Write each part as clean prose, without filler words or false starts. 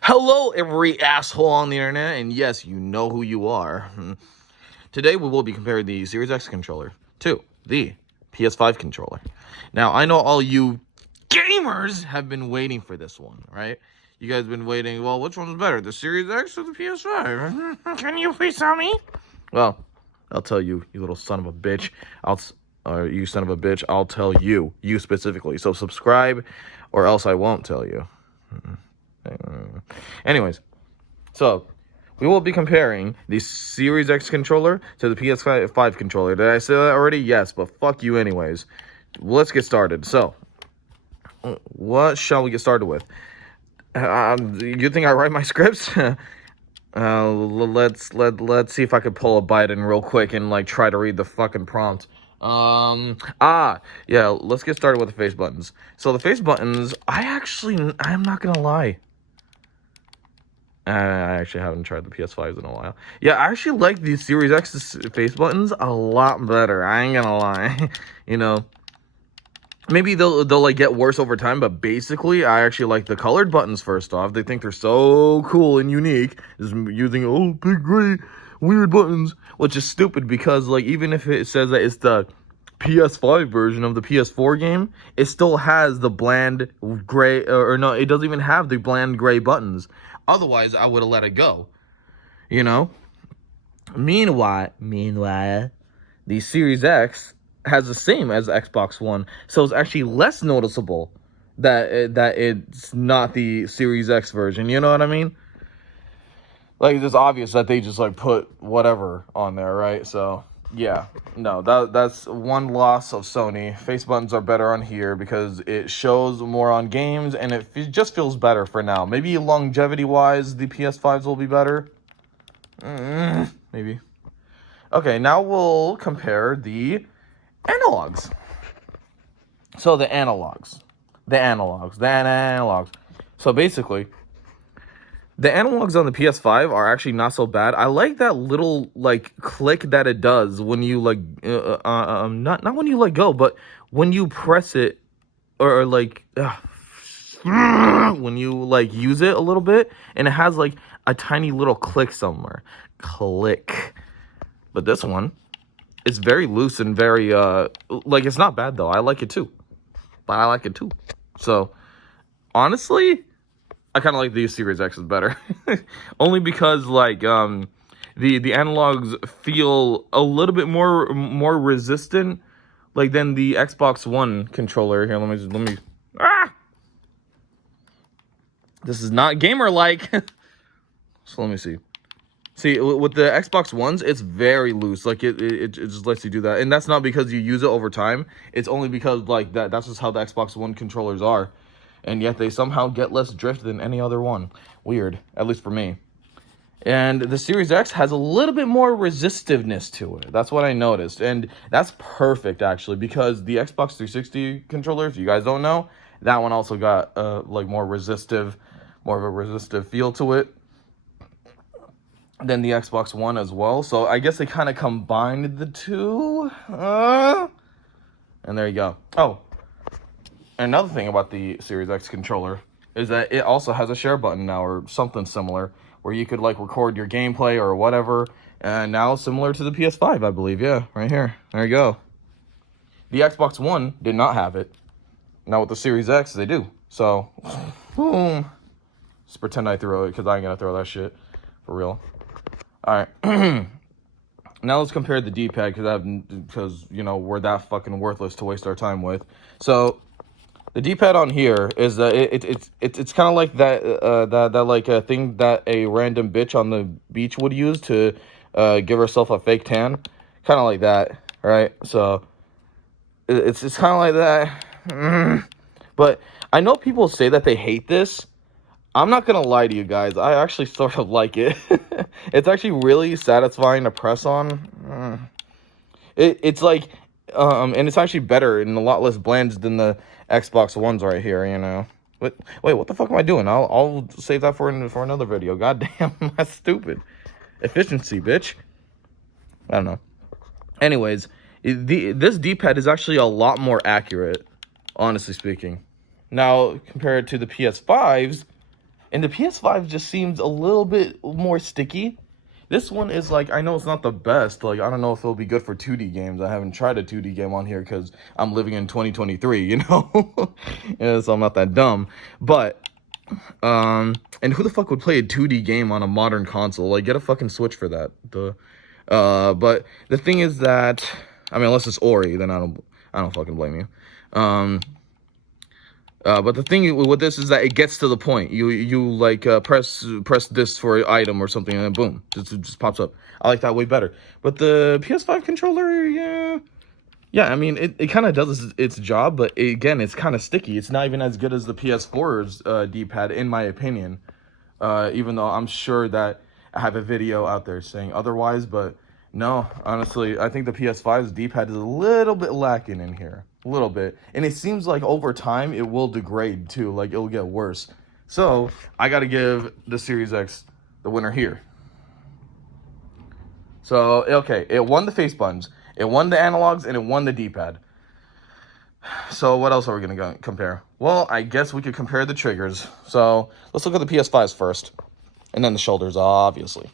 Hello, every asshole on the internet, and yes, you know who you are. Today, we will be comparing the Series X controller to the PS5 controller. Now, I know all you gamers have been waiting for this one, right? You guys have been waiting, well, which one's better, the Series X or the PS5? Can you please tell me? Well, I'll tell you, you little son of a bitch. You son of a bitch, I'll tell you specifically. So subscribe, or else I won't tell you. Anyways, so we will be comparing the Series X controller to the PS5 controller. Did I say that already? Yes, but fuck you anyways. Let's get started. So, what shall we get started with? You think I write my scripts? Let's see if I could pull a Biden real quick and like try to read the fucking prompt. Yeah, let's get started with the face buttons. So the face buttons, I'm not gonna lie. I actually haven't tried the PS5s in a while. Yeah, I actually like the Series X face buttons a lot better. I ain't gonna lie. You know, maybe they'll like get worse over time, but basically, I actually like the colored buttons. First off, they think they're so cool and unique, just using big gray weird buttons, which is stupid because like even if it says that it's the PS5 version of the PS4 game, it still has the bland gray, or no, it doesn't even have the bland gray buttons. Otherwise, I would have let it go, you know? Meanwhile, the Series X has the same as the Xbox One, so it's actually less noticeable that it's not the Series X version, you know what I mean? Like, it's obvious that they just, like, put whatever on there, right? So, yeah. No, that's one loss of Sony. Face buttons are better on here because it shows more on games, and it just feels better for now. Maybe longevity-wise, the PS5s will be better. Maybe. Okay, now we'll compare the analogs. So, the analogs. So, basically, the analogs on the PS5 are actually not so bad. I like that little like click that it does when you like not when you let go, but when you press it or like when you like use it a little bit, and it has like a tiny little click somewhere. Click. But this one is very loose and very like it's not bad though. I like it too. So, honestly, I kind of like the Series X's better, only because like the analogs feel a little bit more resistant, like than the Xbox One controller. Here, let me. Ah, this is not gamer like. So let me see. See, with the Xbox Ones, it's very loose. Like it just lets you do that, and that's not because you use it over time. It's only because like that's just how the Xbox One controllers are. And yet they somehow get less drift than any other one. Weird, at least for me. And the Series X has a little bit more resistiveness to it. That's what I noticed. And that's perfect, actually, because the Xbox 360 controller, if you guys don't know, that one also got like more of a resistive feel to it than the Xbox One as well. So I guess they kind of combined the two. And there you go. Oh, another thing about the Series X controller is that it also has a share button now, or something similar, where you could like record your gameplay or whatever. And now similar to the PS5, I believe. Yeah, right here. There you go. The Xbox One did not have it. Now with the Series X, they do. So, boom. Just pretend I throw it because I ain't gonna throw that shit for real. All right. Now let's compare the D-pad because you know we're that fucking worthless to waste our time with. So the D-pad on here is it's kind of like that like a thing that a random bitch on the beach would use to give herself a fake tan, kind of like that, right? So it's kind of like that. But I know people say that they hate this. I'm not gonna lie to you guys. I actually sort of like it. It's actually really satisfying to press on. It's like, and it's actually better and a lot less bland than the Xbox Ones right here, you know. Wait, what the fuck am I doing? I'll save that for another video. God damn, that's stupid. Efficiency, bitch. I don't know. Anyways, this D-pad is actually a lot more accurate, honestly speaking. Now, compared to the PS5s, And the PS5 just seems a little bit more sticky. This one is like, I know it's not the best. Like, I don't know if it'll be good for 2D games. I haven't tried a 2D game on here because I'm living in 2023, you know? Yeah, so I'm not that dumb. But, and who the fuck would play a 2D game on a modern console? Like, get a fucking Switch for that. But the thing is that, I mean, unless it's Ori, then I don't fucking blame you. But the thing with this is that it gets to the point. You like press this for an item or something, and then boom, it just pops up. I like that way better. But the PS5 controller, yeah. I mean, it kind of does its job, but again, it's kind of sticky. It's not even as good as the PS4's D-pad, in my opinion. Even though I'm sure that I have a video out there saying otherwise, but no, honestly, I think the PS5's D-pad is a little bit lacking in here. A little bit. And it seems like over time, it will degrade too. Like, it'll get worse. So, I gotta give the Series X the winner here. So, okay, it won the face buttons, it won the analogs, and it won the D-pad. So, what else are we gonna compare? Well, I guess we could compare the triggers. So, let's look at the PS5s first. And then the shoulders, obviously.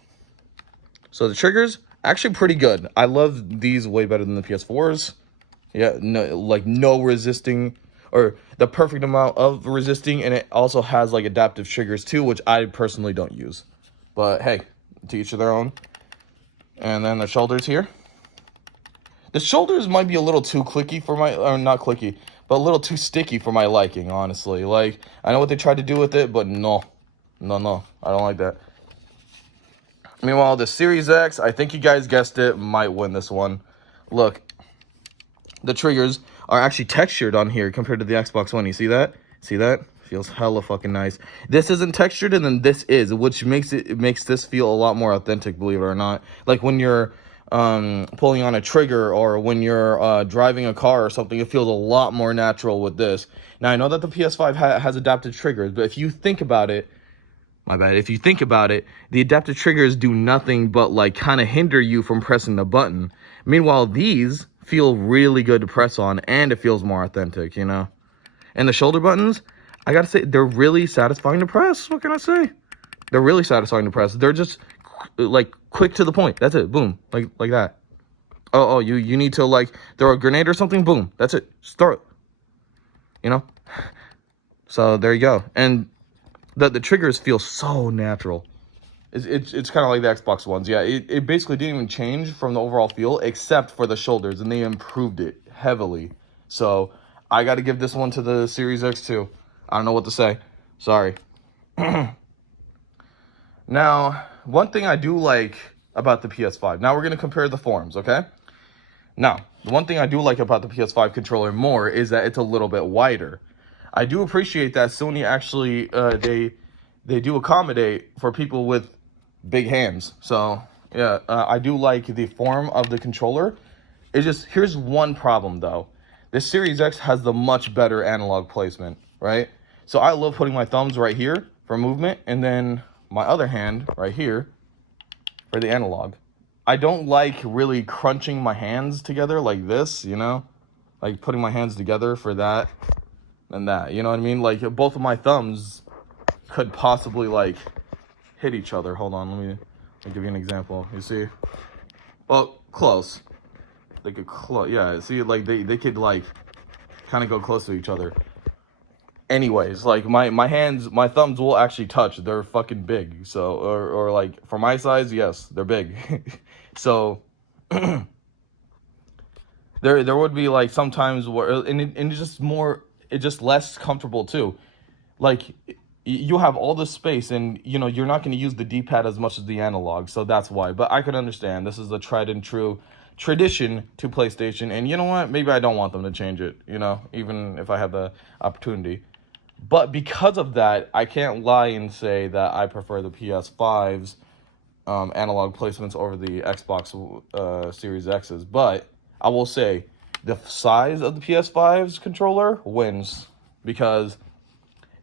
So, the triggers, actually pretty good. I love these way better than the PS4s. Yeah, no resisting, or the perfect amount of resisting, and it also has like adaptive triggers too, which I personally don't use. But hey, to each of their own. And then the shoulders here. The shoulders might be a little too clicky for my, or not clicky, but a little too sticky for my liking, honestly. Like, I know what they tried to do with it, but no, I don't like that. Meanwhile, the Series X, I think you guys guessed it, might win this one. Look. The triggers are actually textured on here compared to the Xbox One. You see that? See that? Feels hella fucking nice. This isn't textured, and then this is, which makes this feel a lot more authentic, believe it or not. Like when you're pulling on a trigger, or when you're driving a car or something, it feels a lot more natural with this. Now, I know that the PS5 has adaptive triggers, but if you think about it, my bad. If you think about it, the adaptive triggers do nothing but like kind of hinder you from pressing the button. Meanwhile, these feel really good to press on, and it feels more authentic, you know? And the shoulder buttons, I gotta say, they're really satisfying to press. What can I say? They're really satisfying to press. They're just like quick to the point. That's it. Boom. Like that. Oh, you need to like throw a grenade or something. Boom. That's it. Start. You know? So there you go. And the triggers feel so natural. It's kind of like the Xbox ones. Yeah, it basically didn't even change from the overall feel except for the shoulders, and they improved it heavily. So I got to give this one to the Series X too. I don't know what to say. Sorry. Now, one thing I do like about the PS5. Now we're going to compare the forms, okay? Now, the one thing I do like about the PS5 controller more is that it's a little bit wider. I do appreciate that Sony actually, they do accommodate for people with big hands. So, yeah, I do like the form of the controller. It's just, here's one problem, though. This Series X has the much better analog placement, right? So I love putting my thumbs right here for movement, and then my other hand right here for the analog. I don't like really crunching my hands together like this, you know? Like putting my hands together for that and that, you know what I mean? Like both of my thumbs could possibly like hit each other. Hold on, let me give you an example. You see? Well, close. They could yeah, see, like they could like kind of go close to each other. Anyways, like my hands, my thumbs will actually touch. They're fucking big. So or like for my size, yes, they're big. So there would be like sometimes where and it's just more, it's just less comfortable too. Like you have all this space, and you know you're not going to use the D-pad as much as the analog, so that's why. But I could understand, this is a tried and true tradition to PlayStation, and you know what, maybe I don't want them to change it, you know, even if I have the opportunity. But because of that, I can't lie and say that I prefer the PS5's analog placements over the Xbox Series X's. But I will say the size of the PS5's controller wins, because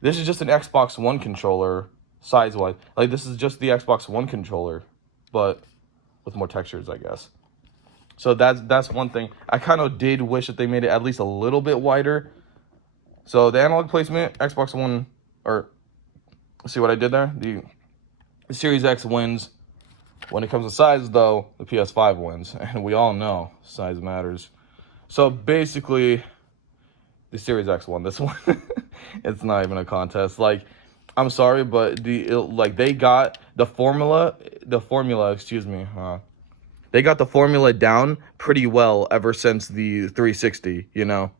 this is just an Xbox One controller size-wise. Like, this is just the Xbox One controller, but with more textures, I guess. So that's one thing. I kind of did wish that they made it at least a little bit wider. So the analog placement, Xbox One, or See what I did there? The Series X wins. When it comes to size, though, the PS5 wins. And we all know size matters. So basically, the Series X won this one. It's not even a contest. Like, I'm sorry, but they got the formula, excuse me, they got the formula down pretty well ever since the 360, you know?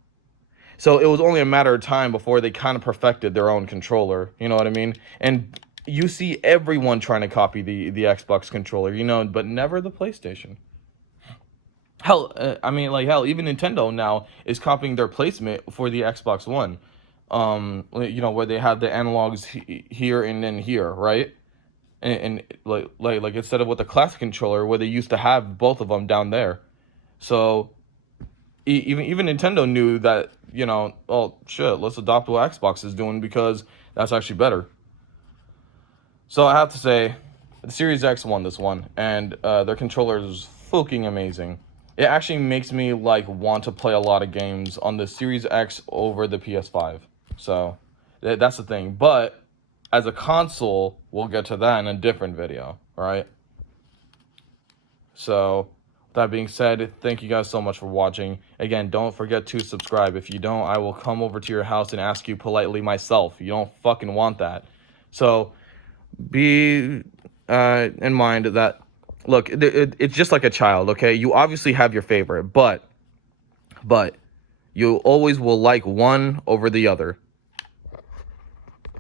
So it was only a matter of time before they kind of perfected their own controller, you know what I mean? And you see everyone trying to copy the Xbox controller, you know, but never the PlayStation. Hell, hell, even Nintendo now is copying their placement for the Xbox One. You know, where they have the analogs here and then here, right? And like instead of with the classic controller, where they used to have both of them down there. So even Nintendo knew that, you know, oh shit, let's adopt what Xbox is doing because that's actually better. So I have to say, the Series X won this one, and their controller is fucking amazing. It actually makes me like want to play a lot of games on the Series X over the PS5. So that's the thing. But as a console, we'll get to that in a different video, right? So that being said, thank you guys so much for watching. Again, don't forget to subscribe. If you don't, I will come over to your house and ask you politely myself. You don't fucking want that. So be in mind that, look, it's just like a child, okay? You obviously have your favorite, but you always will like one over the other.